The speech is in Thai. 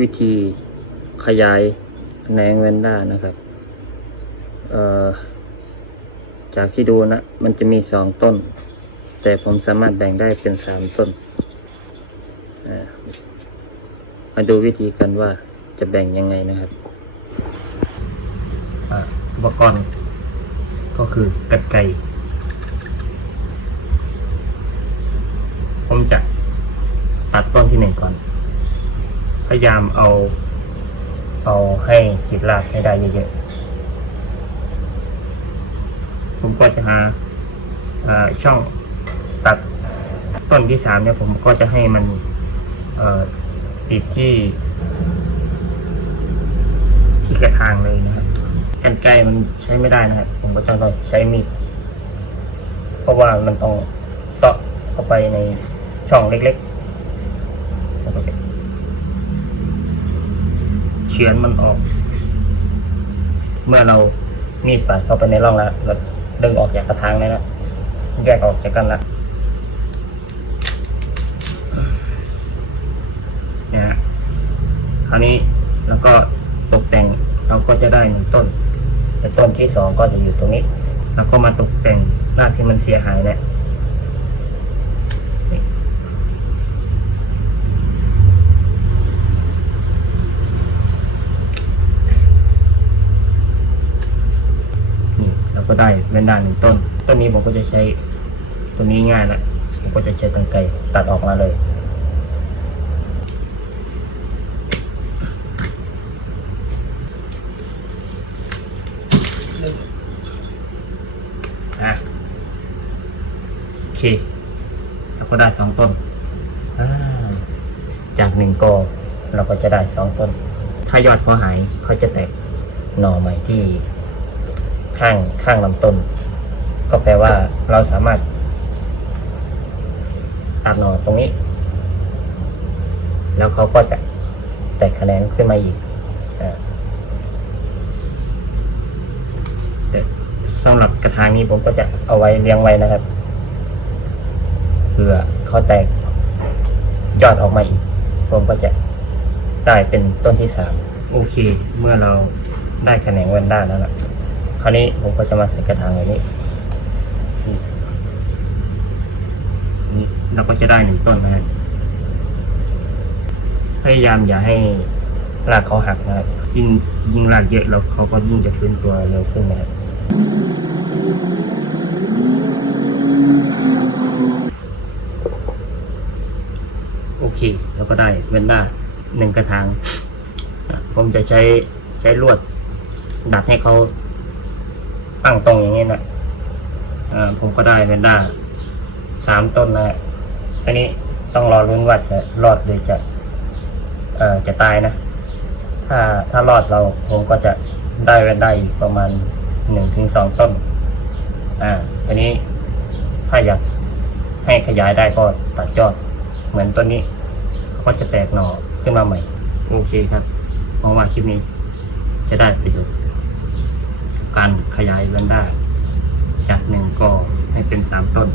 วิธีขยายแหนงแวนด้านะครับจากที่ดูนะมันจะมีสองต้น แต่ผมสามารถแบ่งได้เป็นสามต้น มาดูวิธีกันว่าจะแบ่งยังไงนะครับอุปกรณ์ก็คือกัดไก่ผมจะตัดต้นที่หนึ่งก่อน พยายามเอา เอาให้จิตรากให้ได้เยอะๆผมก็จะหาช่องตัดต้นที่สามเนี่ยผมก็จะให้มันติดที่ ที่กระทางเลยนะครับกันไกลมันใช้ไม่ได้นะครับ ผมก็จะต้องใช้มีดเพราะว่ามันต้องเซาะเข้าไปในช่องเล็กๆแล้วก็จะ เฉือนมันออก เมื่อเรามีดปาดเข้าไปในร่องแล้วเราดึงออกจากกระถางได้แล้วแยกออกจากกันละเนี่ยฮะคราวนี้แล้วก็ตกแต่งเราก็จะได้หนึ่งต้นแต่ต้นที่สองก็จะอยู่ตรงนี้ แล้วก็มาตกแต่งรากที่มันเสียหายเนี่ยนี่นี่เราก็ ได้เว้นด้านหนึ่งต้น ต้นนี้ผมก็จะใช้ตัวนี้ง่ายละผมก็จะใช้ตังไกตัดออกมาเลยอะโอเคเราก็ได้สองต้น จากหนึ่งกอเราก็จะได้สองต้น ถ้ายอดพอหายเขาจะแตกหน่อใหม่ที่ ข้างข้างลำต้น ก็แปลว่าเราสามารถตัดหน่อตรงนี้ แล้วเขาก็จะแตกแขนงขึ้นมาอีกอ่าแต่สำหรับกระถางนี้ผมก็จะเอาไว้เลี้ยงไว้นะครับเผื่อเขาแตกยอดออกมาอีก ผมก็จะได้เป็นต้นที่สามโอเค เมื่อเราได้แขนงแวนด้าแล้วล่ะ คราวนี้ผมก็จะมาใส่กระถางแบบนี้นี่นี่เราก็จะได้หนึ่งต้นนะครับพยายามอย่าให้รากเขาหักนะครับยิ่งยิ่งรากเยอะแล้วเขาก็ยิ่งจะฟื้นตัวเร็วขึ้นนะครับโอเค แล้วก็ได้เวนด้าหนึ่งกระถางอะผมจะใช้ใช้ลวดดัดให้เขา ตั้งตรงอย่างนี้นะอ่าผมก็ได้เวนด้าสามต้นนะอันนี้ต้องรอรุ้นว่าจะรอดหรือจะเอ่อจะตายนะ ถ้าถ้ารอดเราผมก็จะได้เวนด้าอีกประมาณหนึ่งถึงสองต้น อ่าทีนี้ถ้าอยากให้ขยายได้ก็ตัดยอด เหมือนต้นนี้ก็จะแตกหน่อขึ้นมาใหม่ โอเคครับหวังว่าคลิปนี้จะได้ประโยชน์ การขยายแวนด้ จากหนึ่งกอให้เป็นสามต้น